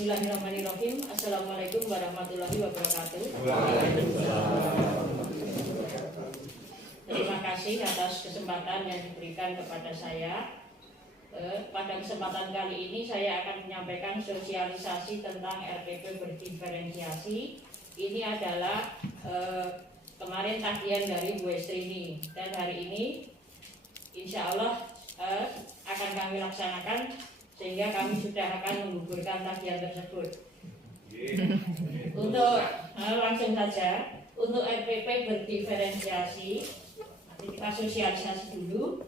Bismillahirrahmanirrahim. Assalamualaikum warahmatullahi wabarakatuh. Terima kasih atas kesempatan yang diberikan kepada saya. Pada kesempatan kali ini saya akan menyampaikan sosialisasi tentang RPP berdiferensiasi. Ini adalah kemarin tagihan dari Bu Estrini, dan hari ini insya Allah akan kami laksanakan, sehingga kami sudah akan menggugurkan tagihan tersebut. Untuk langsung saja, untuk RPP berdiferensiasi, nanti kita sosialisasi dulu.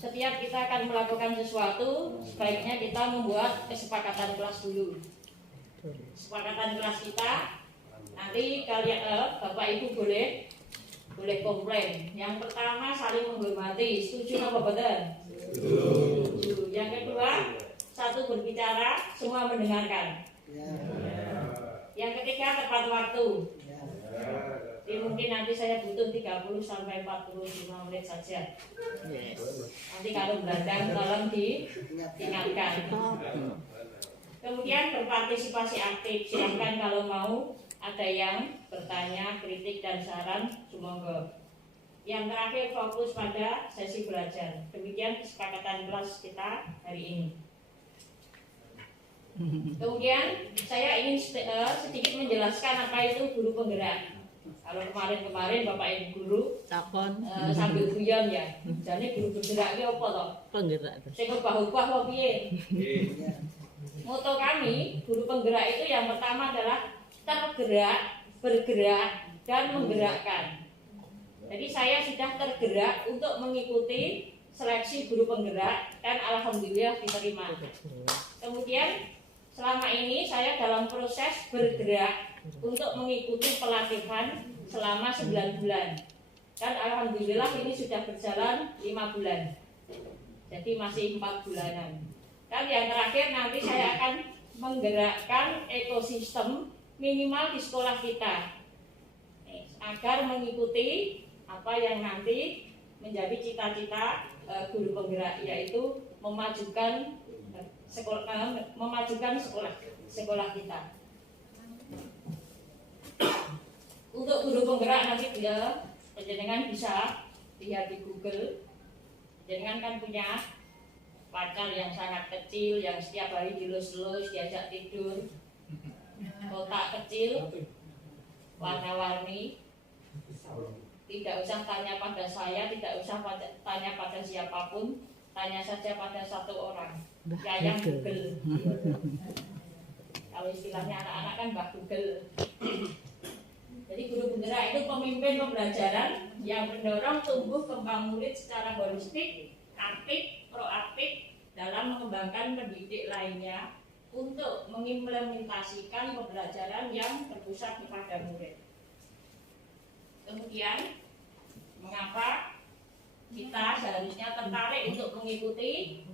Setiap kita akan melakukan sesuatu, sebaiknya kita membuat kesepakatan kelas dulu. Kesepakatan kelas kita, nanti kalian Bapak Ibu boleh komplain. Yang pertama, saling menghormati. Setuju apa betul? Setuju. Yang kedua, satu berbicara, semua mendengarkan. Yang ketiga, tepat waktu. Jadi mungkin nanti saya butuh 30 sampai 45 menit saja. Nanti kalau beradang tolong diingatkan. Kemudian berpartisipasi aktif. Silahkan kalau mau ada yang bertanya, kritik dan saran, semoga. Yang terakhir, fokus pada sesi belajar. Demikian kesepakatan kelas kita hari ini. Kemudian saya ingin sedikit menjelaskan apa itu guru penggerak. Kalau kemarin Bapak Ibu guru sambil guyon ya. Jadi guru penggerak itu apa toh? Penggerak. Sing obah-obah apa piye? Moto kami guru penggerak itu yang pertama adalah tergerak, bergerak dan menggerakkan. Jadi saya sudah tergerak untuk mengikuti seleksi guru penggerak dan alhamdulillah diterima. Kemudian selama ini saya dalam proses bergerak untuk mengikuti pelatihan selama 9 bulan. Dan alhamdulillah ini sudah berjalan 5 bulan. Jadi masih 4 bulanan. Dan yang terakhir nanti saya akan menggerakkan ekosistem minimal di sekolah kita agar mengikuti apa yang nanti menjadi cita-cita guru penggerak, yaitu memajukan sekolah kita. Untuk guru penggerak nanti penjenengan bisa lihat di Google. Penjenengan kan punya pacar yang sangat kecil, yang setiap hari dilus-lus, diajak tidur, kotak kecil, warna-warni. Tidak usah tanya pada saya, tidak usah tanya pada siapapun, tanya saja pada satu orang, Yayang Google. Kalau istilahnya anak-anak kan Mbak Google. Jadi guru penggerak itu pemimpin pembelajaran yang mendorong tumbuh kembang murid secara holistik, aktif, proaktif dalam mengembangkan pendidik lainnya untuk mengimplementasikan pembelajaran yang berpusat kepada murid. Kemudian, mengapa kita seharusnya tertarik untuk mengikuti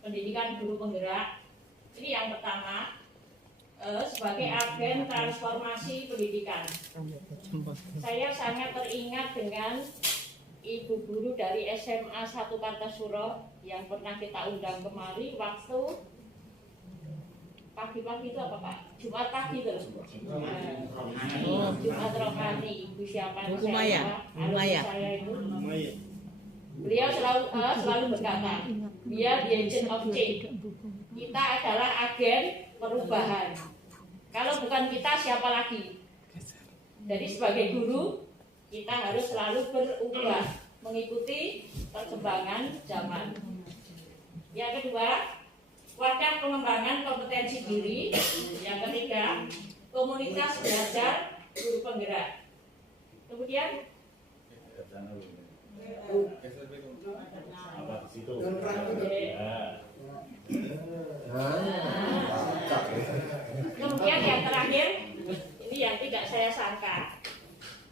pendidikan guru penggerak? Ini yang pertama, sebagai agen transformasi pendidikan. Saya sangat teringat dengan ibu guru dari SMA 1 Kartasura yang pernah kita undang kemari waktu pagi-pagi itu apa Pak? Jumat pagi itu. Jumat rohani. Ibu siapa? Saya itu. Beliau selalu berkata, we are the agent of change. Kita adalah agen perubahan. Kalau bukan kita, siapa lagi? Jadi sebagai guru, kita harus selalu berubah, mengikuti perkembangan zaman. Yang kedua, wadah pengembangan kompetensi diri. Yang ketiga, komunitas belajar guru penggerak. Kemudian yang terakhir, ini yang tidak saya sangka.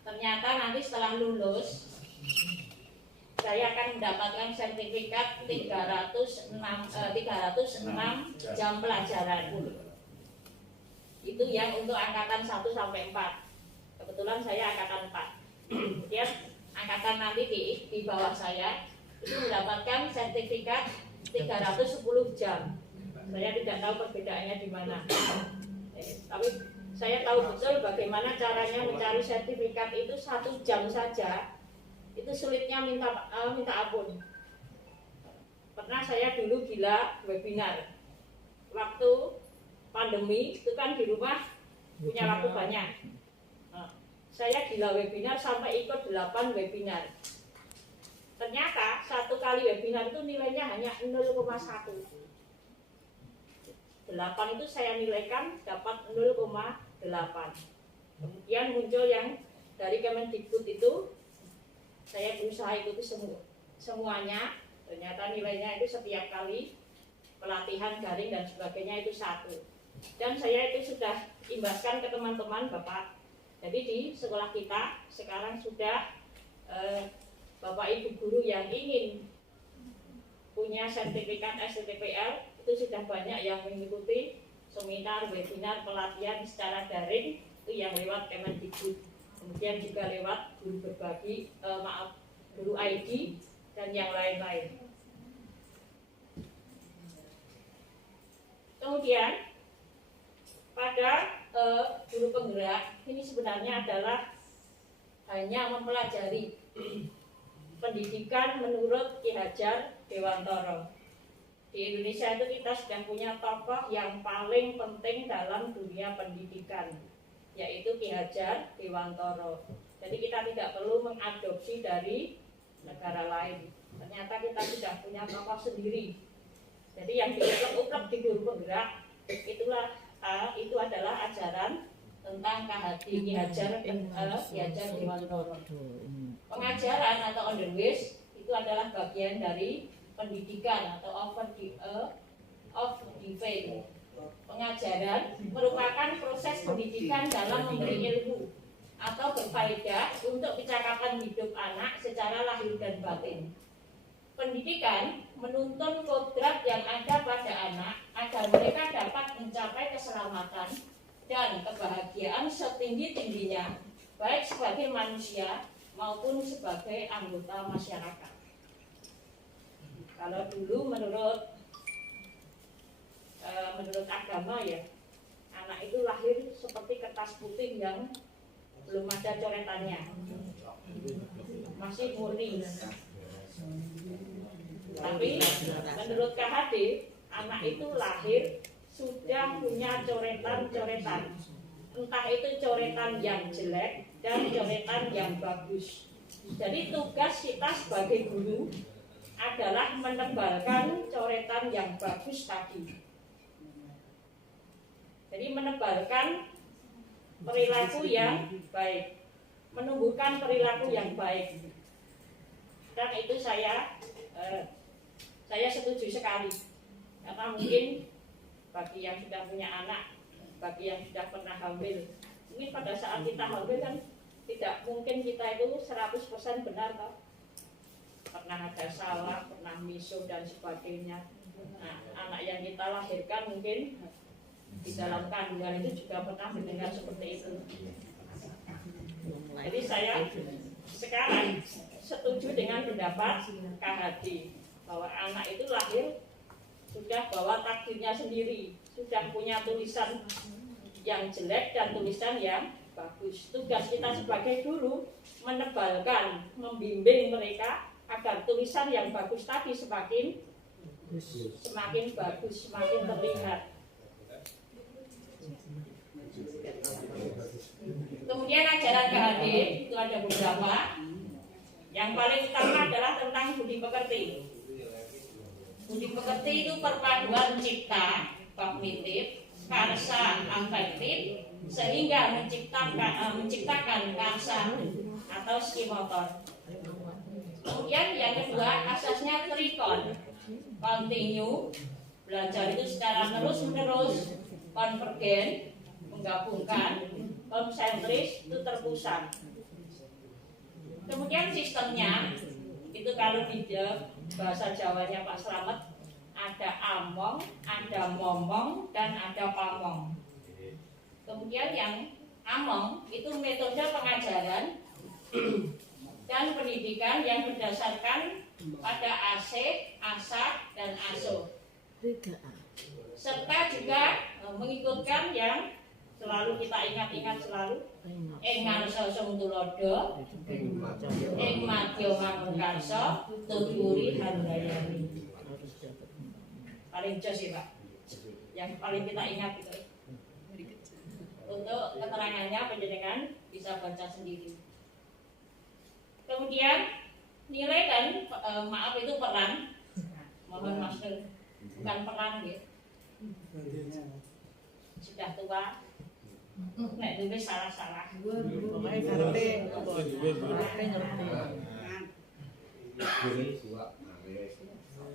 Ternyata nanti setelah lulus saya akan mendapatkan sertifikat 306 jam pelajaran. Itu yang untuk angkatan 1 sampai 4. Kebetulan saya angkatan 4. Kemudian angkatan nanti di bawah saya itu mendapatkan sertifikat 310 jam. Saya tidak tahu perbedaannya di mana. Tapi saya tahu betul bagaimana caranya mencari sertifikat itu 1 jam saja. Itu sulitnya minta ampun. Pernah saya dulu gila webinar. Waktu pandemi itu kan di rumah punya waktu banyak. Nah, saya gila webinar sampai ikut 8 webinar. Ternyata 1 kali webinar itu nilainya hanya 0,1. 8 itu saya nilaikan dapat 0,8. Kemudian muncul yang dari Kemendikbud itu, saya berusaha ikuti semuanya. Ternyata nilainya itu setiap kali pelatihan daring dan sebagainya itu 1. Dan saya itu sudah imbaskan ke teman-teman Bapak. Jadi di sekolah kita sekarang sudah Bapak Ibu guru yang ingin punya sertifikat STTPL itu sudah banyak yang mengikuti seminar, webinar, pelatihan secara daring itu yang lewat Kemendikbud. Kemudian juga lewat guru berbagi, guru ID dan yang lain-lain. Kemudian pada guru penggerak ini sebenarnya adalah hanya mempelajari pendidikan menurut Ki Hajar Dewantara. Di Indonesia itu kita sudah punya tokoh yang paling penting dalam dunia pendidikan, yaitu Ki Hajar Dewantara. Jadi kita tidak perlu mengadopsi dari negara lain. Ternyata kita sudah punya tokoh sendiri. Jadi yang diuplek-uplek di guru penggerak itu adalah ajaran tentang Ki Hajar Dewantara. Pengajaran atau underwise itu adalah bagian dari pendidikan atau of divine. Pengajaran merupakan proses pendidikan dalam memberi ilmu atau berfaedah untuk kecakapan hidup anak secara lahir dan batin. Pendidikan menuntun kodrat yang ada pada anak agar mereka dapat mencapai keselamatan dan kebahagiaan setinggi-tingginya, baik sebagai manusia maupun sebagai anggota masyarakat. Kalau dulu menurut agama ya, anak itu lahir seperti kertas putih yang belum ada coretannya, masih murni. Tapi menurut KHD, anak itu lahir sudah punya coretan-coretan, entah itu coretan yang jelek dan coretan yang bagus. Jadi tugas kita sebagai guru adalah menebalkan coretan yang bagus tadi. Jadi menebalkan perilaku yang baik, menumbuhkan perilaku yang baik. Dan itu saya setuju sekali. Karena mungkin bagi yang sudah punya anak, bagi yang sudah pernah hamil, mungkin pada saat kita hamil kan tidak mungkin kita itu 100% benar toh. Pernah ada salah, pernah miso dan sebagainya. Nah, anak yang kita lahirkan mungkin di dalam kandungan itu juga pernah mendengar seperti itu. Jadi saya sekarang setuju dengan pendapat KHD bahwa anak itu lahir sudah bawa takdirnya sendiri, sudah punya tulisan yang jelek dan tulisan yang bagus. Tugas kita sebagai guru menebalkan, membimbing mereka agar tulisan yang bagus tadi semakin bagus, semakin terlihat. Kemudian ajaran KHD itu ada beberapa. Yang paling utama adalah tentang budi pekerti. Budi pekerti itu perpaduan cipta, kognitif, karsa, afektif, sehingga menciptakan karsa atau skimotor. Kemudian yang kedua asasnya trikon, continue, belajar itu secara terus-menerus, konvergen, menggabungkan, konsentris itu terpusat. Kemudian sistemnya itu kalau di bahasa Jawanya Pak Slamet ada among, ada momong, dan ada pamong. Kemudian yang Among itu metode pengajaran dan pendidikan yang berdasarkan pada AC, ASA, dan ASO. Serta juga mengikutkan yang selalu kita ingat-ingat selalu ing ngarsa sung tulodo ing madya mangunkarsa tuturi handayani. Paling jos ya Pak, yang paling kita ingat itu. Untuk keterangannya penjenengan bisa baca sendiri. Kemudian nilai dan maaf itu peran, mohon master, bukan peran ya. Sudah tua, nek dhewe salah-salah.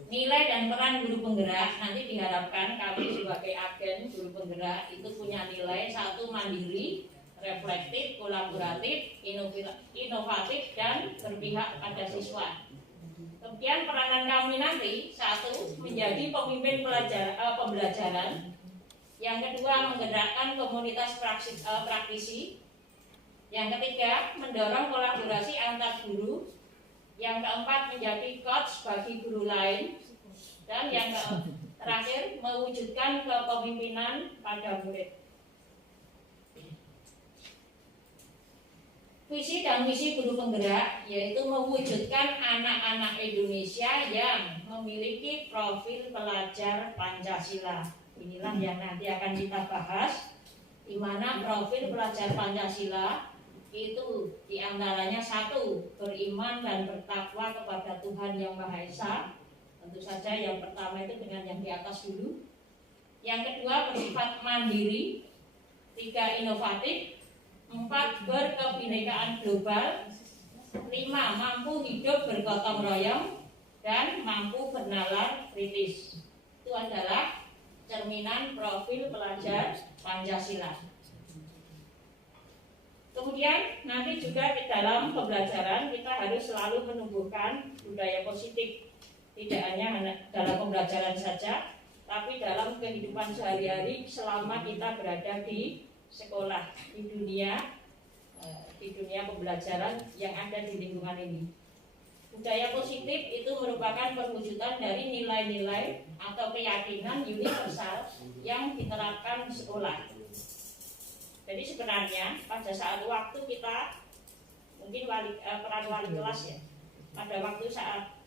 Nilai dan peran guru penggerak nanti diharapkan kami sebagai agen guru penggerak itu punya nilai satu mandiri, reflektif, kolaboratif, inovatif, dan berpihak pada siswa. Kemudian peranan kami nanti satu menjadi pemimpin pembelajaran, yang kedua menggerakkan komunitas praktisi, yang ketiga mendorong kolaborasi antar guru, yang keempat menjadi coach bagi guru lain, dan yang terakhir mewujudkan kepemimpinan pada murid. Visi dan misi guru penggerak yaitu mewujudkan anak-anak Indonesia yang memiliki profil pelajar Pancasila. Inilah yang nanti akan kita bahas, di mana profil pelajar Pancasila itu diantaranya satu, beriman dan bertakwa kepada Tuhan Yang Maha Esa. Tentu saja yang pertama itu dengan yang di atas dulu. Yang kedua bersifat mandiri, tiga inovatif, 4 berkebinekaan global, 5 mampu hidup bergotong royong, dan mampu bernalar kritis. Itu adalah cerminan profil pelajar Pancasila. Kemudian nanti juga di dalam pembelajaran kita harus selalu menumbuhkan budaya positif, tidak hanya dalam pembelajaran saja, tapi dalam kehidupan sehari-hari selama kita berada di sekolah, di dunia pembelajaran yang ada di lingkungan ini. Budaya positif itu merupakan perwujudan dari nilai-nilai atau keyakinan universal yang diterapkan di sekolah. Jadi sebenarnya pada saat waktu kita mungkin peran wali kelas ya, pada waktu saat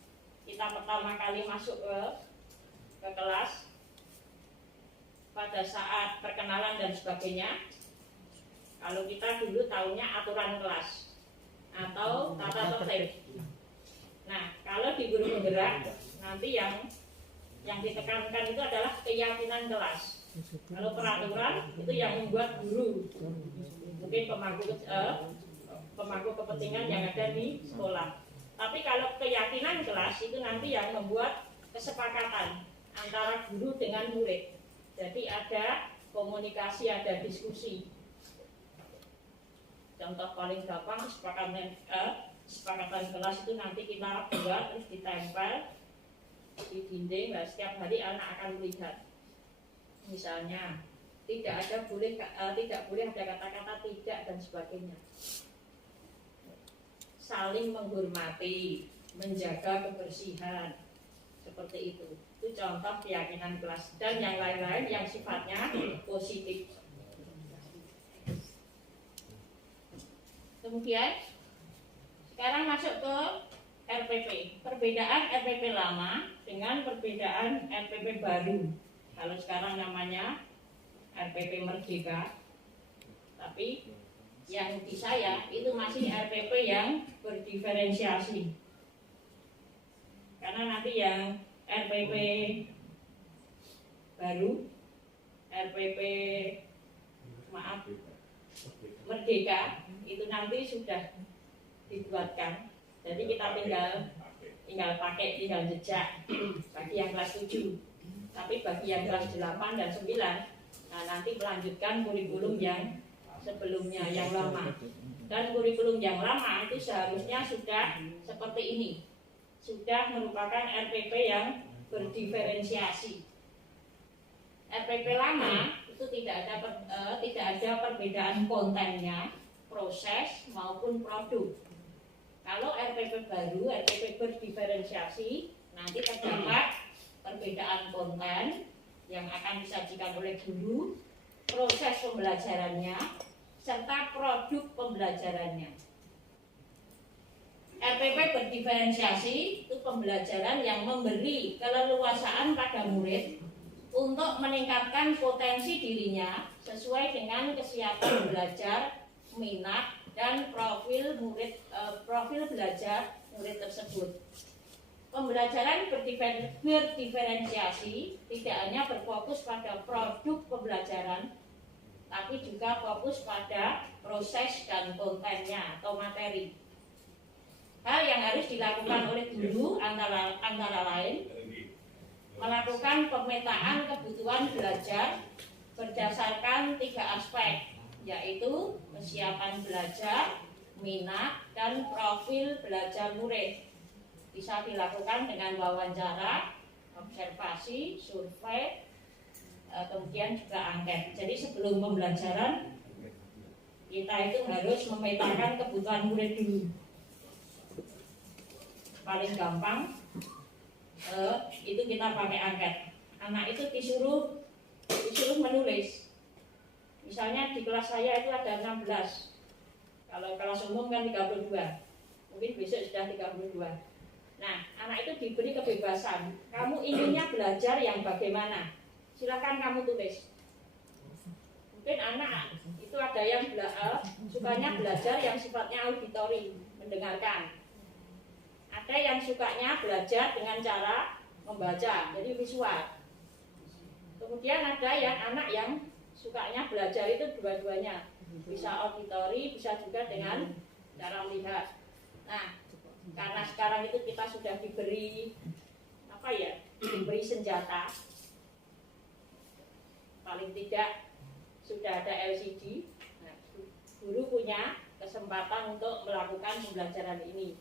kita pertama kali masuk ke kelas, pada saat perkenalan dan sebagainya, kalau kita dulu tahunya aturan kelas atau tata tertib. Nah, kalau di guru penggerak nanti yang ditekankan itu adalah keyakinan kelas. Kalau peraturan itu yang membuat guru, mungkin pemangku kepentingan yang ada di sekolah. Tapi kalau keyakinan kelas itu nanti yang membuat kesepakatan antara guru dengan murid. Jadi ada komunikasi, ada diskusi. Contoh paling gampang kesepakatan kelas itu nanti kita buat terus ditempel di dinding. Nah, setiap hari anak akan melihat. Misalnya tidak boleh ada kata-kata tidak dan sebagainya. Saling menghormati, menjaga kebersihan, seperti itu. Itu contoh keyakinan kelas, dan yang lain-lain yang sifatnya positif. Kemudian sekarang masuk ke RPP. Perbedaan RPP lama dengan perbedaan RPP baru. Kalau sekarang namanya RPP Merdeka, tapi yang di saya itu masih RPP yang berdiferensiasi. Karena nanti yang RPP baru, RPP Merdeka itu nanti sudah dibuatkan. Jadi kita tinggal pakai, tinggal jejak bagi yang kelas 7. Tapi bagi yang kelas 8 dan 9, nah nanti melanjutkan kurikulum yang sebelumnya, yang lama. Dan kurikulum yang lama itu seharusnya sudah seperti ini, sudah merupakan RPP yang berdiferensiasi. RPP lama itu tidak ada perbedaan kontennya, proses maupun produk. Kalau RPP baru, RPP berdiferensiasi, nanti terdapat perbedaan konten yang akan disajikan oleh guru, proses pembelajarannya, serta produk pembelajarannya. RPP berdiferensiasi itu pembelajaran yang memberi keleluasaan pada murid untuk meningkatkan potensi dirinya sesuai dengan kesiapan belajar, minat, dan profil belajar murid tersebut. Pembelajaran berdiferensiasi tidak hanya berfokus pada produk pembelajaran, tapi juga fokus pada proses dan kontennya atau materi. Hal yang harus dilakukan oleh guru antara lain melakukan pemetaan kebutuhan belajar berdasarkan 3 aspek, yaitu kesiapan belajar, minat, dan profil belajar murid. Bisa dilakukan dengan wawancara, observasi, survei, kemudian juga angket. Jadi sebelum pembelajaran kita itu harus memetakan kebutuhan murid dulu. Paling gampang itu kita pakai angket. Anak itu disuruh menulis. Misalnya di kelas saya itu ada 16. Kalau kelas umum kan 32. Mungkin besok sudah 32. Nah, anak itu diberi kebebasan. Kamu inginnya belajar yang bagaimana? Silakan kamu tulis. Mungkin anak itu ada yang sukanya belajar yang sifatnya auditori, mendengarkan. Ada yang sukanya belajar dengan cara membaca, jadi visual. Kemudian ada yang anak yang sukanya belajar itu dua-duanya, bisa auditori, bisa juga dengan cara melihat. Nah, karena sekarang itu kita sudah diberi diberi senjata, paling tidak sudah ada LCD. Nah, guru punya kesempatan untuk melakukan pembelajaran ini.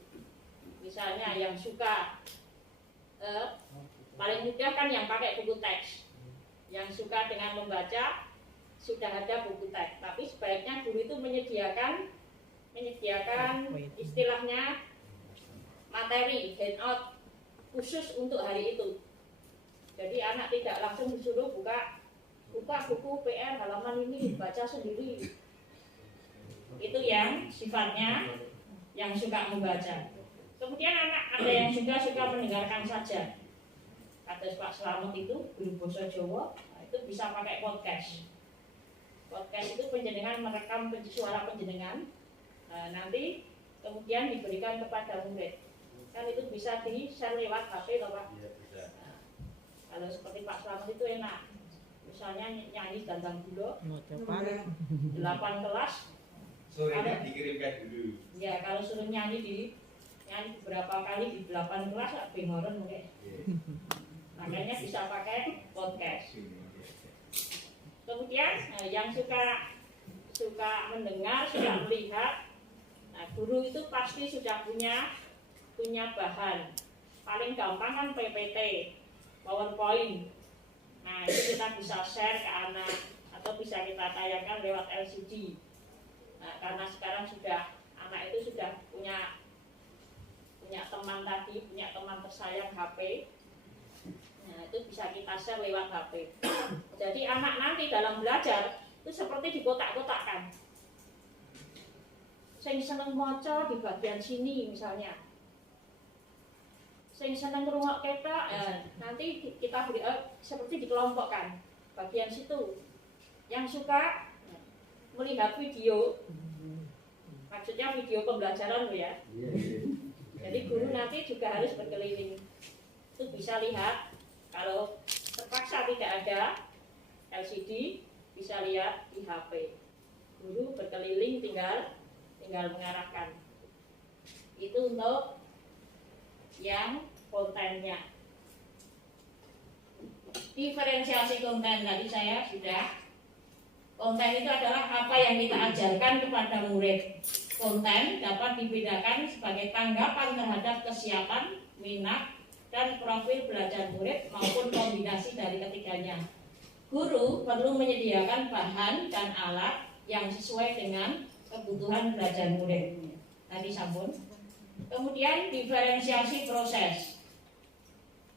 Misalnya yang suka paling mudah kan yang pakai buku teks, yang suka dengan membaca sudah ada buku teks, tapi sebaiknya guru itu menyediakan istilahnya materi handout khusus untuk hari itu. Jadi anak tidak langsung disuruh buka buku PR halaman ini baca sendiri. Itu yang sifatnya yang suka membaca. Kemudian anak ada yang suka mendengarkan saja. Kata Pak Slamet itu guru bahasa Jawa, itu bisa pakai podcast. Podcast itu penjenengan merekam suara penjenengan, nanti kemudian diberikan kepada murid. Kan itu bisa di-share lewat HP loh Pak. Iya, bisa. Nah, kalau seperti Pak Slamet itu enak. Misalnya nyanyi Gandang Gulo 8 kelas. Sorenya dikirimkan dulu. Ya, kalau suruh nyanyi beberapa kali di 8 kelas bingoren mungkin. Makanya bisa pakai podcast. Kemudian yang suka mendengar, suka melihat, nah guru itu pasti sudah punya bahan. Paling gampang kan PPT, PowerPoint. Nah, itu kita bisa share ke anak atau bisa kita tayangkan lewat LCD. Nah, karena sekarang anak itu sudah punya teman tadi, punya teman tersayang HP. Nah, itu bisa kita share lewat HP. Jadi anak nanti dalam belajar itu seperti dikotak-kotakkan. Sing seneng maca di bagian sini misalnya. Sing seneng ngrungok ketok, nanti kita beri seperti dikelompokkan bagian situ. Yang suka melihat video, maksudnya video pembelajaran loh ya. Jadi guru nanti juga harus berkeliling. Itu bisa lihat, kalau terpaksa tidak ada LCD, bisa lihat di HP. Guru berkeliling tinggal mengarahkan. Itu untuk yang kontennya. Diferensiasi konten tadi saya sudah. Konten itu adalah apa yang kita ajarkan kepada murid. Konten dapat dibedakan sebagai tanggapan terhadap kesiapan, minat, dan profil belajar murid maupun kombinasi dari ketiganya. Guru perlu menyediakan bahan dan alat yang sesuai dengan kebutuhan belajar murid. Tadi sampun. Kemudian diferensiasi proses.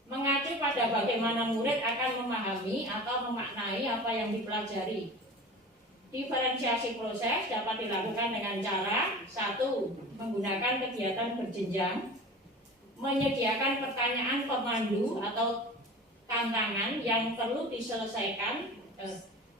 Mengacu pada bagaimana murid akan memahami atau memaknai apa yang dipelajari. Diferensiasi proses dapat dilakukan dengan cara: 1. Menggunakan kegiatan berjenjang, menyediakan pertanyaan pemandu atau tantangan yang perlu diselesaikan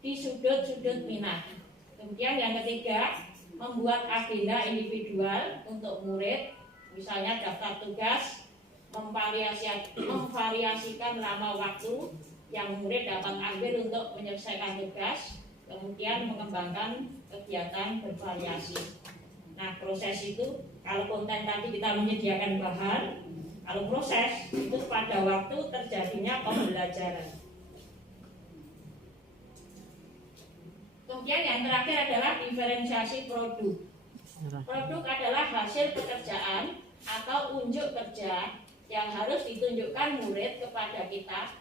di sudut-sudut minat. Kemudian yang ketiga, membuat agenda individual untuk murid, misalnya daftar tugas, memvariasikan lama waktu yang murid dapat ambil untuk menyelesaikan tugas, kemudian mengembangkan kegiatan bervariasi. Nah, proses itu, kalau konten tadi kita menyediakan bahan, kalau proses itu pada waktu terjadinya pembelajaran. Kemudian yang terakhir adalah diferensiasi produk. Produk adalah hasil pekerjaan atau unjuk kerja yang harus ditunjukkan murid kepada kita.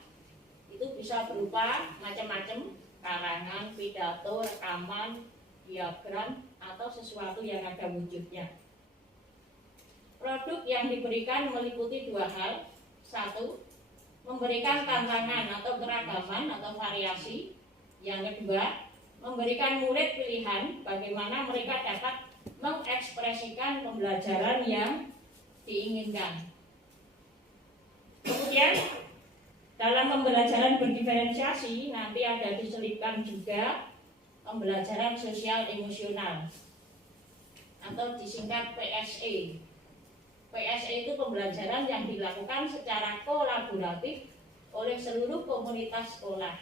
Itu bisa berupa macam-macam, karangan, pidato, rekaman, diagram, atau sesuatu yang ada wujudnya. Produk yang diberikan meliputi dua hal. 1. Memberikan tantangan atau keragaman atau variasi. Yang kedua, memberikan murid pilihan bagaimana mereka dapat mengekspresikan pembelajaran yang diinginkan. Kemudian dalam pembelajaran berdiferensiasi nanti ada diselipkan juga pembelajaran sosial emosional atau disingkat PSE. PSE itu pembelajaran yang dilakukan secara kolaboratif oleh seluruh komunitas sekolah.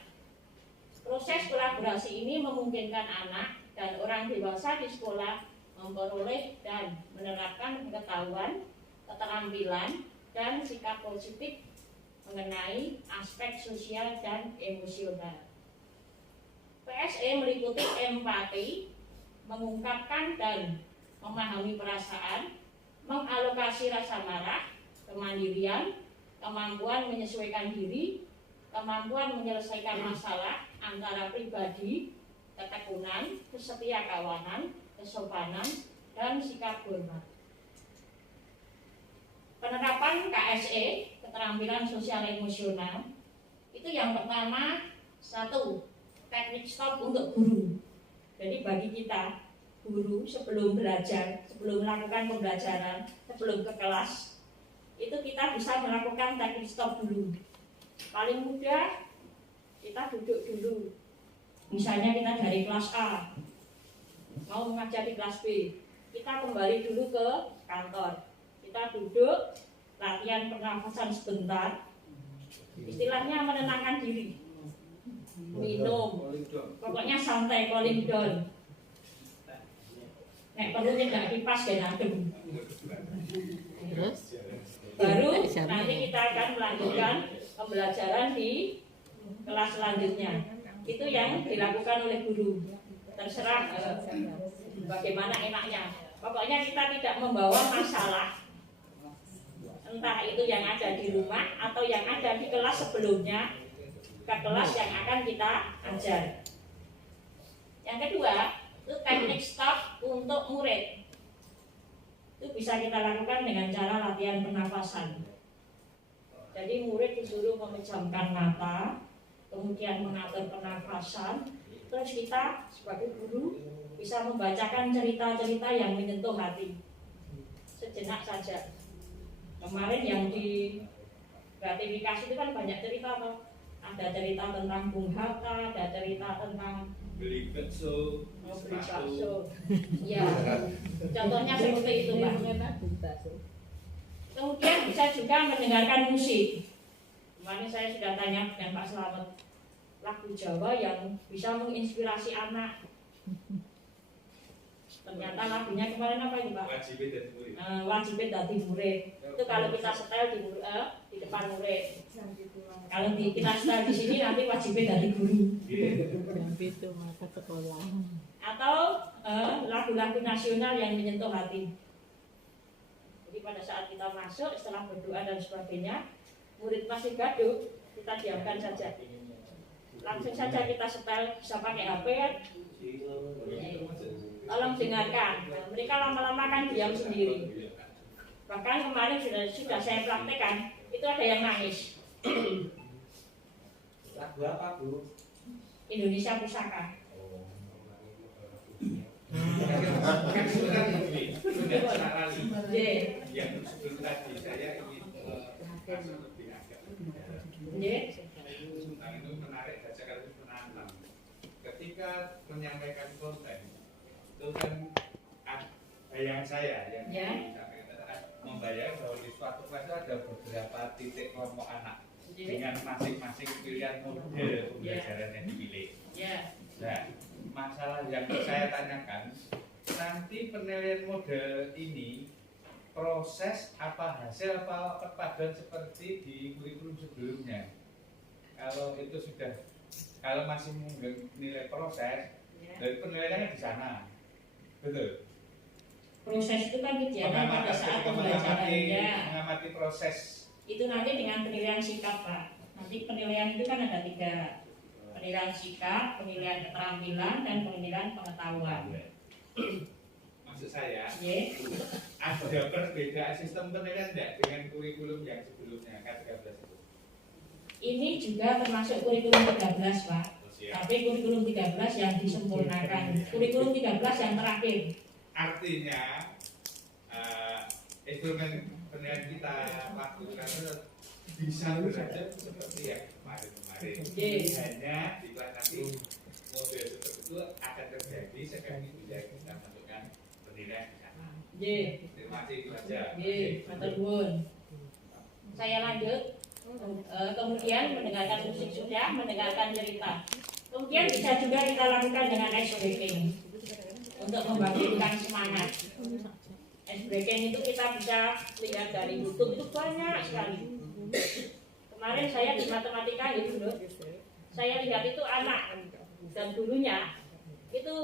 Proses kolaborasi ini memungkinkan anak dan orang dewasa di sekolah memperoleh dan menerapkan pengetahuan, keterampilan, dan sikap positif mengenai aspek sosial dan emosional. PSE meliputi empati, mengungkapkan dan memahami perasaan, mengalokasi rasa marah, kemandirian, kemampuan menyesuaikan diri, kemampuan menyelesaikan masalah antara pribadi, ketekunan, kesetiakawanan, kesopanan, dan sikap hormat. Penerapan KSE, keterampilan sosial emosional, itu yang pertama, 1. Teknik stop untuk guru. Jadi bagi kita guru sebelum belajar, sebelum melakukan pembelajaran, sebelum ke kelas, itu kita bisa melakukan teknik stop dulu. Paling mudah kita duduk dulu. Misalnya kita dari kelas A mau mengajar di kelas B, kita kembali dulu ke kantor. Kita duduk, latihan pernafasan sebentar. Istilahnya menenangkan diri. Minum, pokoknya santai, cooling down. Nek perlu tidak kipas dan adem. Baru nanti kita akan melanjutkan pembelajaran di kelas selanjutnya. Itu yang dilakukan oleh guru. Terserah bagaimana enaknya. Pokoknya kita tidak membawa masalah, entah itu yang ada di rumah atau yang ada di kelas sebelumnya, ke kelas yang akan kita ajar. Yang kedua, itu teknik stop untuk murid. Itu bisa kita lakukan dengan cara latihan pernafasan. Jadi murid disuruh memejamkan mata, kemudian mengatur pernafasan. Terus kita sebagai guru bisa membacakan cerita-cerita yang menyentuh hati. Sejenak saja. Kemarin yang di gratifikasi itu kan banyak cerita toh. Ada cerita tentang Bung Hatta, ada cerita tentang beli bakso, ya, contohnya seperti itu, Pak. Kemudian bisa juga mendengarkan musik. Kemarin saya sudah tanya dengan Pak Slamet, lagu Jawa yang bisa menginspirasi anak. Ternyata lagunya kemarin apa itu, Pak? Wajib Dadi Murid. Itu kalau kita setel di depan murid. Kalau kita setel di sini nanti wajib Dadi guru. Itu mata sekolah. Atau lagu-lagu nasional yang menyentuh hati. Jadi pada saat kita masuk, setelah berdoa dan sebagainya, murid masih gaduh, kita diamkan saja. Langsung saja kita setel, bisa pakai HP kan. Tolong dengarkan. Nah, mereka lama-lama kan diam sendiri. Bahkan kemarin sudah saya praktekkan, itu ada yang nangis. Lagu apa, Bu? Indonesia Pusaka. Kan itu kan begini, sudah secara yang sebelum tadi saya ingin masuk lebih agak tentang itu menarik dan sekaligus menantang. Ketika menyampaikan konten itu kan bayangan saya yang membayangkan bahwa di suatu kelas itu ada beberapa titik kelompok anak dengan masing-masing pilihan model pembelajaran yang dipilih. Nah, masalah yang saya tanyakan, nanti penilaian model ini proses apa hasil apa perpaduan seperti di kurikulum sebelumnya. Kalau itu sudah, kalau masih nilai proses, dari penilaiannya di sana, betul? Proses itu kan kegiatan pada saat pembelajarannya. Mengamati proses. Itu nanti dengan penilaian sikap, Pak. Nanti penilaian itu kan ada 3. Penilaian sikap, penilaian keterampilan, dan penilaian pengetahuan. Maksud saya, ada perbedaan sistem penilaian tidak dengan kurikulum yang sebelumnya, K13 itu? Ini juga termasuk kurikulum 13, Pak. Tapi kurikulum 13 yang disempurnakan. Kurikulum 13 yang terakhir. Artinya, instrumen penilaian kita lakukan bisa belajar seperti yang kemarin-kemarin. Hanya di kelas nanti model seperti itu akan terjadi sekali bila kita masukkan penilaian di sana. Terima kasih, itu saja. Matur nuwun. Saya lanjut. Kemudian mendengarkan musik sudah, mendengarkan cerita. Kemudian bisa juga kita lakukan dengan ice breaking untuk membangkitkan semangat. Ice breaking itu kita bisa lihat dari YouTube, itu banyak sekali. Kemarin saya di matematika gitu loh, saya lihat itu anak dan gurunya itu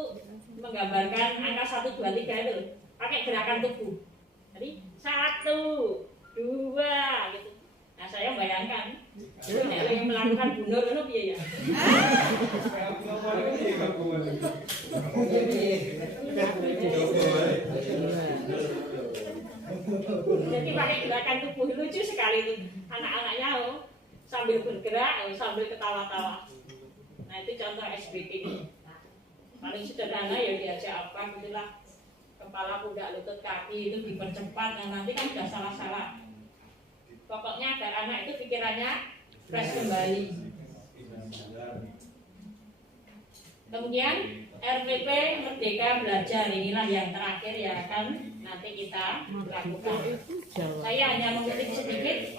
menggambarkan angka 1, 2, 3 itu pakai gerakan tubuh. Jadi 1, 2 gitu. Nah saya bayangkan yang melakukan bunuh itu biaya. Jadi pakai gerakan tubuh lucu sekali itu anak-anaknya sambil bergerak sambil ketawa-tawa. Nah itu contoh SBT. Paling sederhana ya diajak apa gitulah, kepala pundak lutut kaki itu dipercepat. Nah nanti kan sudah salah-salah. Pokoknya agar anak itu pikirannya fresh kembali. Kemudian RPP Merdeka Belajar, inilah yang terakhir ya kan nanti kita lakukan. Saya hanya mengutip sedikit.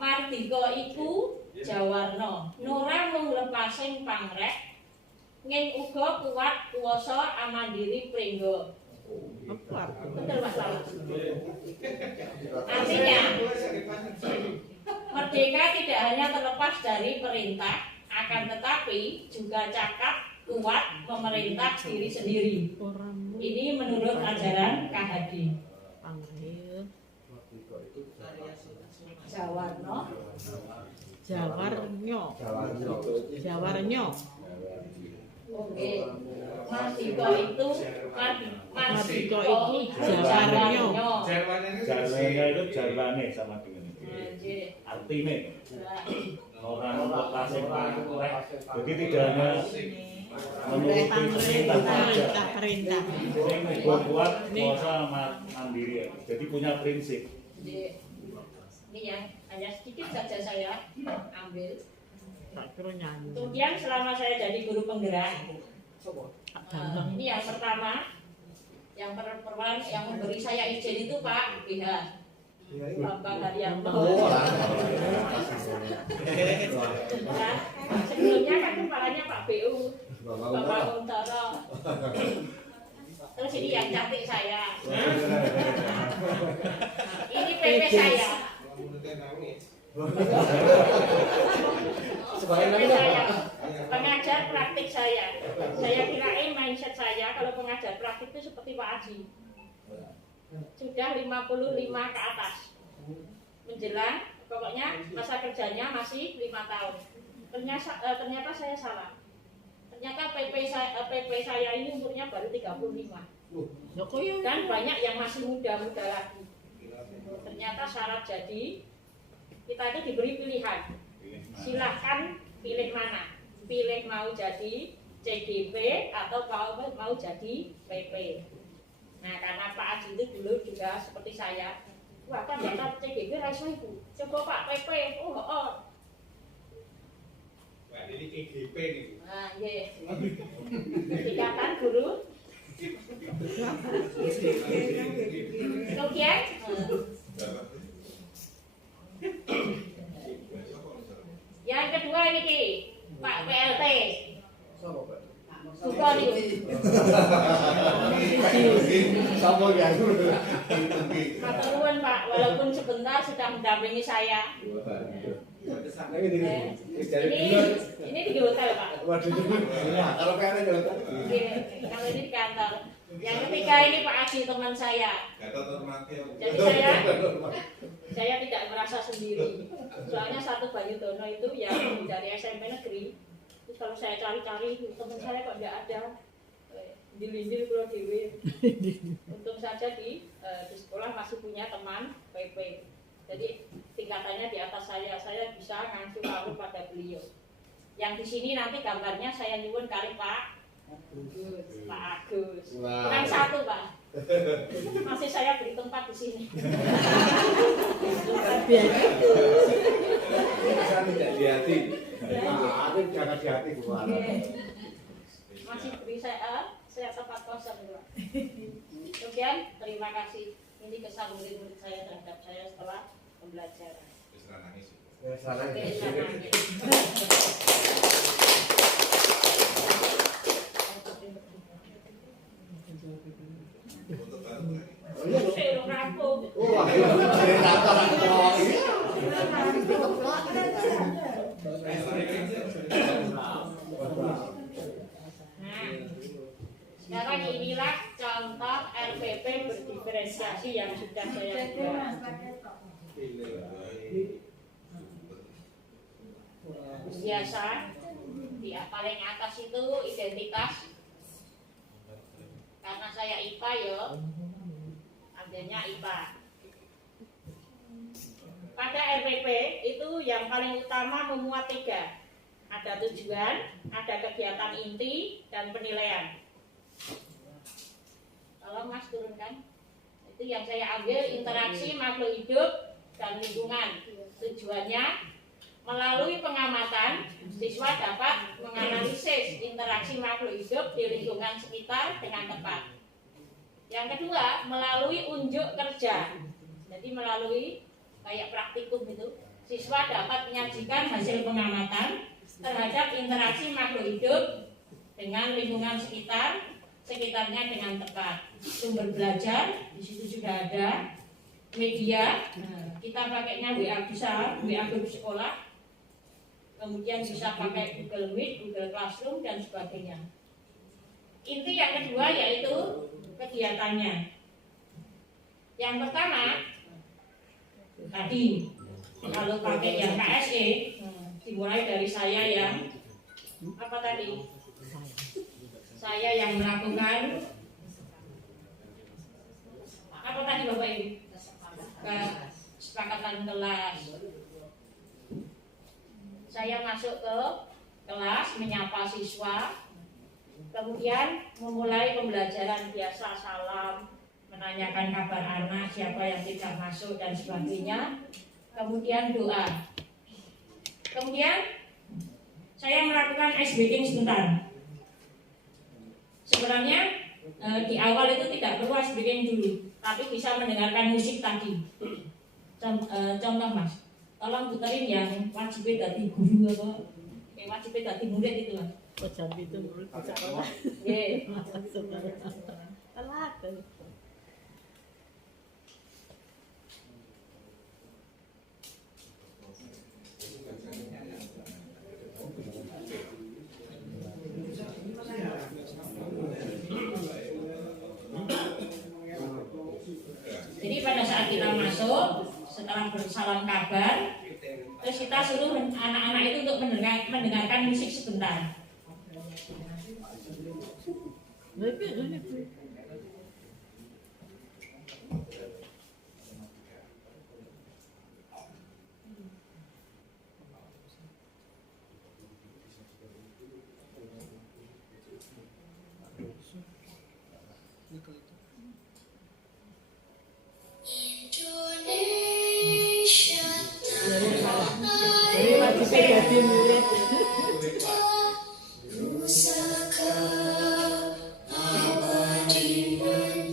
Mardika iku Jawarna, Nora mung lepasing pangrek, nging uga kuat kuwasa amandiri pringga. Betul Mas Lala. Artinya merdeka tidak hanya terlepas dari perintah, akan tetapi juga cakap kuat memerintah diri sendiri. Ini menurut ajaran KHD. Jawarnyo. Oke. Mardika itu Jawarnyo. Jarwane itu jarwane sama dengan itu. Artinya orang lepasing pangrek. Jadi tidak hanya menuruti perintah. Yang kuat kuasa mandiri. Jadi punya prinsip. Ini ya, hanya sedikit saja saya ambil. Kemudian selama saya jadi guru penggerak, ini yang pertama, yang memberi saya izin itu Pak BH, Bapak Haryanto. Nah, sebelumnya kan kepalanya Pak BU, Bapak Kuntoro. Terus ini yang cantik saya. Ini PP saya. Pengajar praktik saya kirain mindset saya kalau pengajar praktik itu seperti Pak Haji, sudah 55 ke atas menjelang, pokoknya masa kerjanya masih 5 tahun. ternyata saya salah. Ternyata PP saya ini umurnya baru 35. Dan banyak yang masih muda-muda lagi. Ternyata syarat jadi kita itu diberi pilihan. Silahkan pilih mana. Pilih mau jadi CGP atau mau jadi PP. Nah, karena Pak Aji itu dulu juga seperti saya. Wah, kan data CGP rasa ibu. Coba Pak PP. Oh. Wah, ini CGP nih. Nah, iya. Ikatan guru. Kemudian yang kedua ini Ki, Pak PLT. Suka nih. Sama ya. Matur nuwun Pak, walaupun sebentar sudah mendampingi saya. Ini di hotel Pak. Kalau pengen di hotel. Kalau ini di kantor. Yang ketiga ini Pak Aji teman saya. Jadi saya tidak merasa sendiri. Soalnya satu Bayudono itu yang dari SMP negeri. Terus kalau saya cari-cari teman saya kok tidak ada. Lindir Pulau Dewi. Untung saja di sekolah masih punya teman PP. Jadi tingkatannya di atas saya bisa ngasuh lalu pada beliau. Yang di sini nanti gambarnya saya nyuwun kali Pak Agus. Kurang satu Pak. Masih saya beri tempat di sini. Bisa tidak di hati. Ada jangan di hati bukan. Masih beri saya tempat kosong Pak. Kemudian terima kasih. Ini kesan murid-murid saya terhadap saya setelah pembelajaran. Salah. Saya rampung. Wah, dari rata Nah, sekarang inilah contoh RPP berdiferensiasi yang sudah saya buat. Biasa di paling atas itu identitas. Karena saya IPA ya, ambilnya IPA. Pada RPP itu yang paling utama memuat 3. Ada tujuan, ada kegiatan inti, dan penilaian. Tolong Mas turunkan. Itu yang saya ambil interaksi makhluk hidup dan lingkungan. Tujuannya melalui pengamatan, siswa dapat menganalisis interaksi makhluk hidup di lingkungan sekitar dengan tepat. Yang kedua, melalui unjuk kerja. Jadi melalui kayak praktikum itu, siswa dapat menyajikan hasil pengamatan terhadap interaksi makhluk hidup dengan lingkungan sekitarnya dengan tepat. Sumber belajar di situ juga ada. Media, kita pakainya WA grup sekolah. Kemudian bisa pakai Google Meet, Google Classroom, dan sebagainya. Inti yang kedua yaitu kegiatannya. Yang pertama, tadi kalau pakai yang KSE, dimulai dari saya yang apa tadi? Saya yang melakukan apa tadi Bapak Ibu? Kesepakatan kelas. Saya masuk ke kelas menyapa siswa, kemudian memulai pembelajaran biasa, salam, menanyakan kabar anak, siapa yang tidak masuk dan sebagainya. Kemudian doa. Kemudian saya melakukan ice breaking sebentar. Sebenarnya di awal itu tidak perlu ice breaking dulu, tapi bisa mendengarkan musik tadi. Contoh Mas, tolong puterin yang wajibnya dari guru apa? Yang wajibnya dari murid itu Mas. Jam itu murid di sekolah. Nggih. Telat. Jadi pada saat kita masuk, setelah bersalam kabar, terus kita kita suruh anak-anak itu untuk mendengarkan musik sebentar.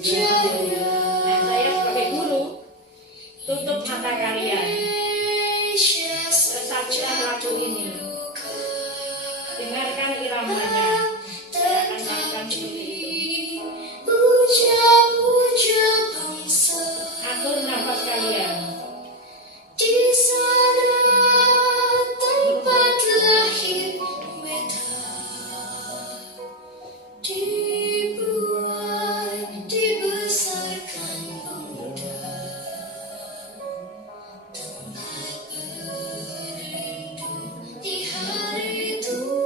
Saya sebagai guru tutup mata kalian, resapilah lagu ini, dengarkan iramanya. Saya akan lakukan seperti itu. Atur nafas kalian. Di sana tempat lahir meta, dibuat dibesarkan muda, tempat berlindung di hari tua.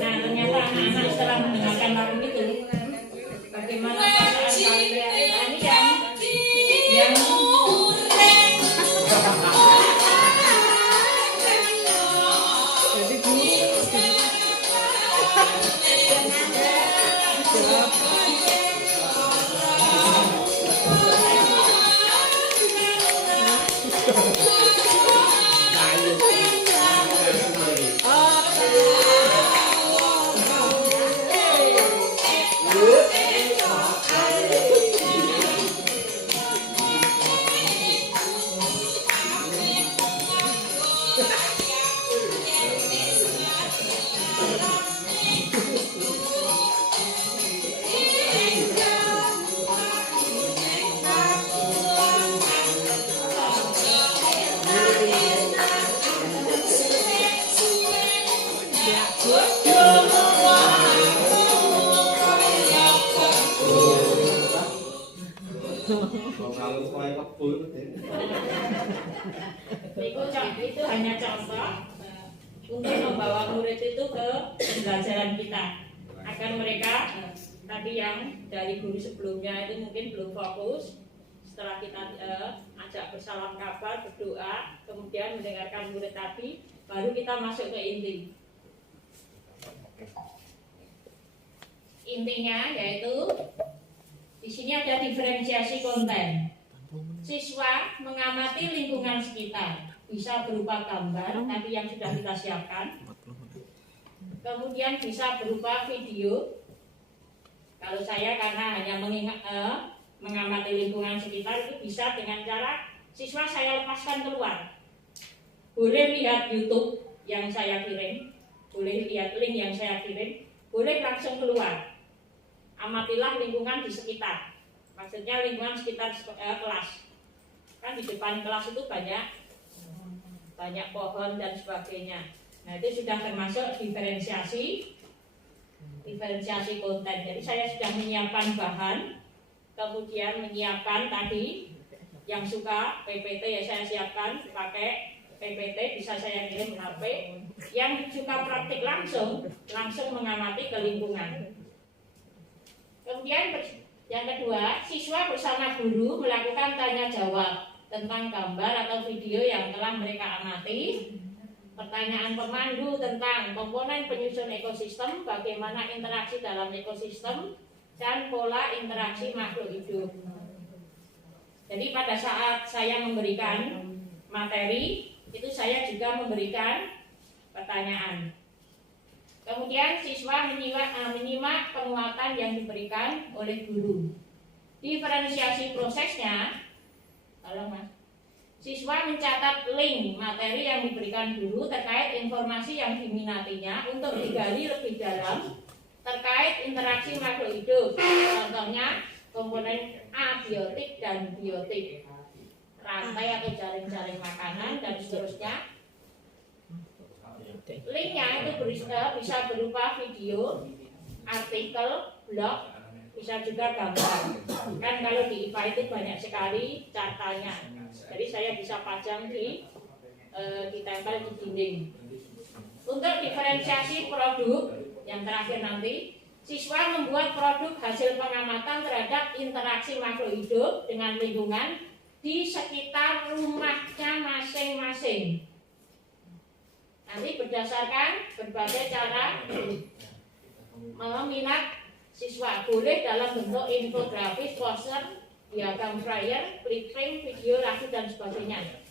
Nah, ternyata anak-anak setelah mendengarkan lagu itu, bagaimana perasaan kalian? Ini yang itu hanya contoh untuk membawa murid itu ke pembelajaran kita, agar mereka tadi yang dari guru sebelumnya itu mungkin belum fokus. Setelah kita ajak bersalam kabar, berdoa, kemudian mendengarkan murid tadi, baru kita masuk ke inti. Intinya yaitu di sini ada diferensiasi konten. Siswa mengamati lingkungan sekitar, bisa berupa gambar tadi yang sudah kita siapkan, kemudian bisa berupa video. Kalau saya karena hanya mengamati lingkungan sekitar, itu bisa dengan cara siswa saya lepaskan keluar. Boleh lihat YouTube yang saya kirim, boleh lihat link yang saya kirim, boleh langsung keluar. Amatilah lingkungan di sekitar, maksudnya lingkungan sekitar kelas. Kan di depan kelas itu banyak pohon dan sebagainya. Nah, itu sudah termasuk diferensiasi konten. Jadi saya sudah menyiapkan bahan, kemudian menyiapkan tadi yang suka PPT ya saya siapkan pakai PPT, bisa saya kirim HP. Yang suka praktik langsung mengamati ke lingkungan. Kemudian yang kedua, siswa bersama guru melakukan tanya jawab tentang gambar atau video yang telah mereka amati. Pertanyaan pemandu tentang komponen penyusun ekosistem, bagaimana interaksi dalam ekosistem, dan pola interaksi makhluk hidup. Jadi pada saat saya memberikan materi, itu saya juga memberikan pertanyaan. Kemudian siswa menyimak penguatan yang diberikan oleh guru. Diferensiasi prosesnya, tolong Mas. Siswa mencatat link materi yang diberikan guru terkait informasi yang diminatinya untuk digali lebih dalam terkait interaksi makhluk hidup. Contohnya komponen abiotik dan biotik, rantai atau jaring-jaring makanan dan seterusnya. Linknya itu bisa berupa video, artikel, blog, bisa juga gambar. Kan kalau di IPA itu banyak sekali cartanya. Jadi saya bisa pajang ditempel di dinding. Untuk diferensiasi produk yang terakhir nanti, siswa membuat produk hasil pengamatan terhadap interaksi makhluk hidup dengan lingkungan di sekitar rumahnya masing-masing. Nanti berdasarkan berbagai cara meminat siswa, boleh dalam bentuk infografis, poster, diagram flyer, clipping, video, lagu dan sebagainya.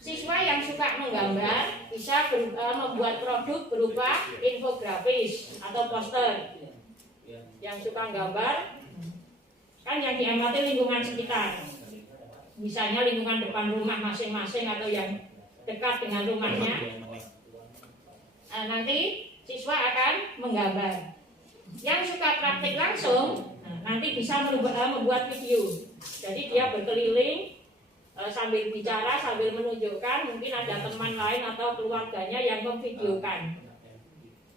Siswa yang suka menggambar bisa membuat produk berupa infografis atau poster. Yang suka gambar kan yang diamati lingkungan sekitar. Misalnya lingkungan depan rumah masing-masing atau yang dekat dengan rumahnya. Nanti siswa akan menggambar. Yang suka praktik langsung, nanti bisa membuat video. Jadi dia berkeliling sambil bicara, sambil menunjukkan, mungkin ada teman lain atau keluarganya yang memvideokan.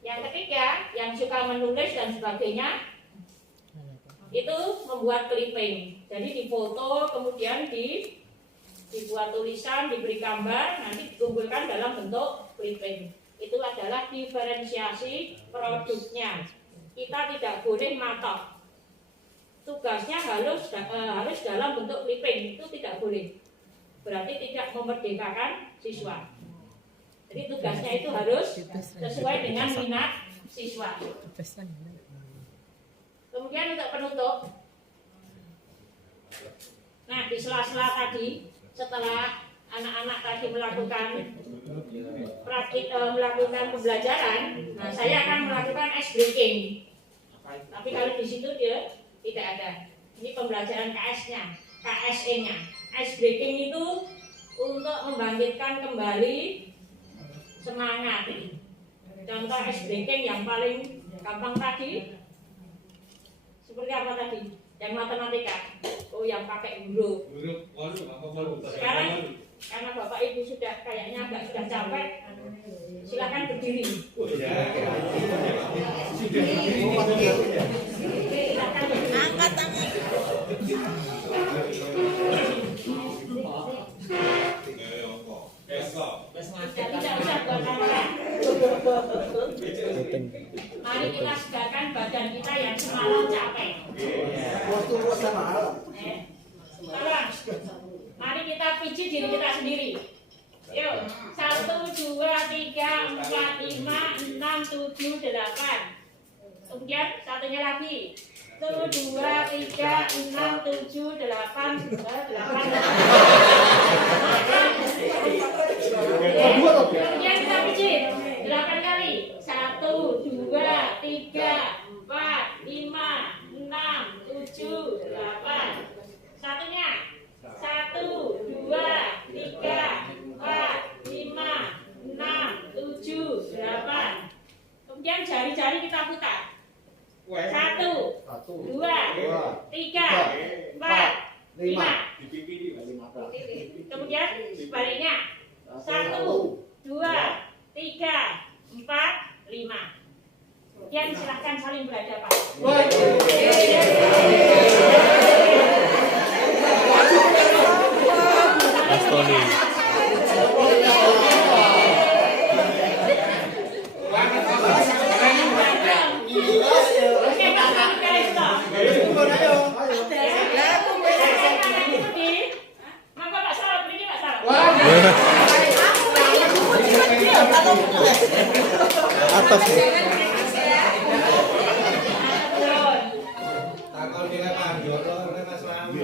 Yang ketiga, yang suka menulis dan sebagainya, itu membuat clipping. Jadi difoto, kemudian dibuat tulisan, diberi gambar, nanti dikumpulkan dalam bentuk clipping. Itu adalah diferensiasi produknya. Kita tidak boleh matok. Tugasnya harus dalam bentuk clipping, itu tidak boleh. Berarti tidak memerdekakan siswa. Jadi tugasnya itu harus sesuai dengan minat siswa. Kemudian untuk penutup, nah di sela-sela tadi, setelah anak-anak tadi melakukan melakukan pembelajaran, nah saya akan melakukan ice breaking. Tapi kalau di situ dia tidak ada. Ini pembelajaran KS-nya, KSE-nya. Ice breaking itu untuk membangkitkan kembali semangat. Contoh ice breaking yang paling gampang tadi, seperti apa tadi? Yang matematika. Oh, yang pakai huruf. Sekarang karena Bapak Ibu sudah kayaknya sudah capek, silakan berdiri. Angkat tangan. Tidak usah buat kamera. Mari kita segarkan badan kita yang semalam capek. Tolong. Mari kita pijit diri kita sendiri. Yuk, 1, 2, 3, 4, 5, 6, 7, 8. Kemudian satunya lagi. 1, 2, 3, 6, 7, 8, 8. Kemudian kita pijit 8 kali. 1, 2, 3, 4, 5, 6, 7, 8. Satunya 1, 2, 3, 4, 5, 6, 7, 8. Kemudian jari-jari kita putar. 1, 2, 3, 4, 5. Kemudian sebaliknya 1, 2, 3, 4, 5. Kemudian silahkan saling berhadapan. Tony. Oke, Pak, kalian stop. Maka Pak Salah, berdiri Pak Salah. Atas ya. Takol dilepas, jodoh lepas lampu.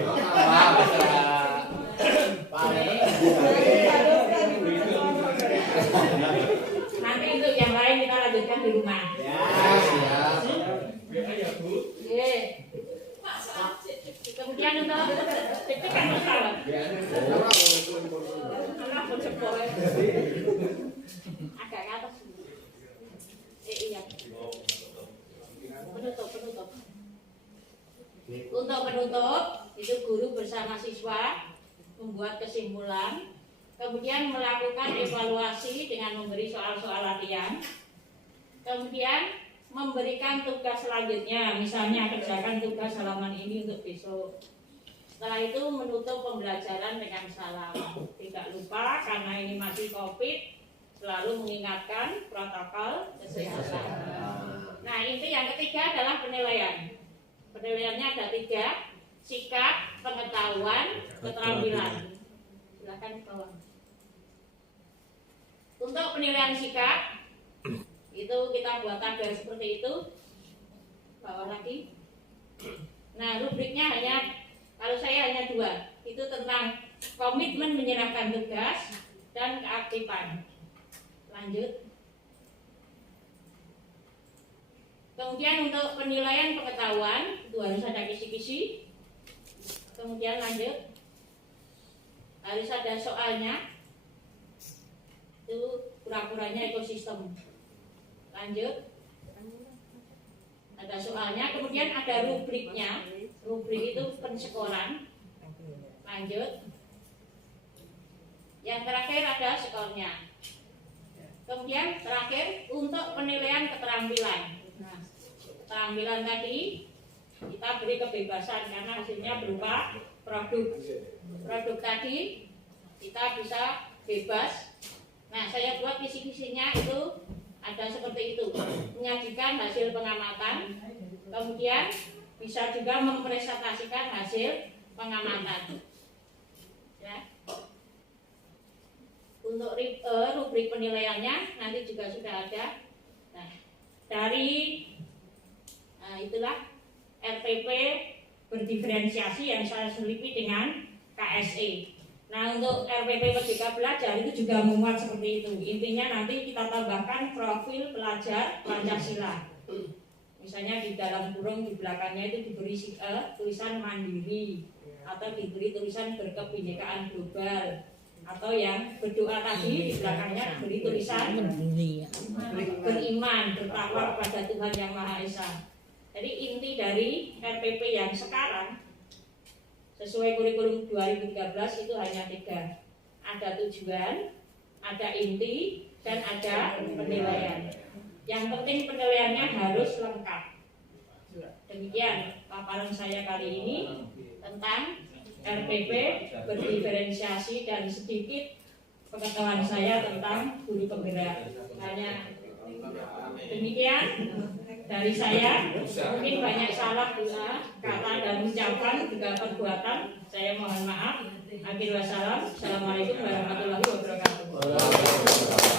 Nanti untuk yang lain kita lanjutkan di rumah. Kemudian untuk titik kan masalah. Anak bercepol. Agak ke atas. Iya. Penutup. Untuk penutup, itu guru bersama siswa membuat kesimpulan Kemudian melakukan evaluasi dengan memberi soal-soal latihan. Kemudian memberikan tugas selanjutnya, misalnya kerjakan tugas halaman ini untuk besok. Setelah itu menutup pembelajaran dengan salam. Tidak lupa karena ini masih COVID, selalu mengingatkan protokol kesehatan. Nah, inti yang ketiga adalah penilaian. Penilaiannya ada 3, sikap, pengetahuan, keterampilan. Silakan bawah. Untuk penilaian sikap, itu kita buat tabel seperti itu. Bawah lagi. Nah, rubriknya kalau saya hanya 2. Itu tentang komitmen menyerahkan tugas dan keaktifan. Lanjut. Kemudian untuk penilaian pengetahuan itu harus ada kisi-kisi. Kemudian lanjut. Harus ada soalnya. Itu pura-puranya ekosistem. Lanjut. Ada soalnya, kemudian ada rubriknya. Rubrik itu penskoran. Lanjut. Yang terakhir ada skornya. Kemudian terakhir untuk penilaian keterampilan. Nah, keterampilan tadi kita beri kebebasan karena hasilnya berupa produk. Produk tadi kita bisa bebas. Nah, saya buat kisi-kisinya itu ada seperti itu. Menyajikan hasil pengamatan, kemudian bisa juga mempresentasikan hasil pengamatan. Ya. Untuk rubrik penilaiannya nanti juga sudah ada. Nah, dari itulah RPP berdiferensiasi yang saya selipi dengan KSE. Nah, untuk RPP Merdeka Belajar itu juga memuat seperti itu. Intinya nanti kita tambahkan profil pelajar Pancasila. Misalnya di dalam kurung di belakangnya itu diberi tulisan mandiri atau diberi tulisan berkebinekaan global, atau yang berdoa tadi di belakangnya diberi tulisan beriman, bertakwa kepada Tuhan Yang Maha Esa. Jadi inti dari RPP yang sekarang sesuai kurikulum 2013 itu hanya 3. Ada tujuan, ada inti, dan ada penilaian. Yang penting penilaiannya harus lengkap. Demikian paparan saya kali ini tentang RPP berdiferensiasi dan sedikit pengetahuan saya tentang guru penggerak. Hanya demikian dari saya. Mungkin banyak salah kata dan ucapan juga perbuatan. Saya mohon maaf. Akhirul wassalam. Assalamualaikum warahmatullahi wabarakatuh.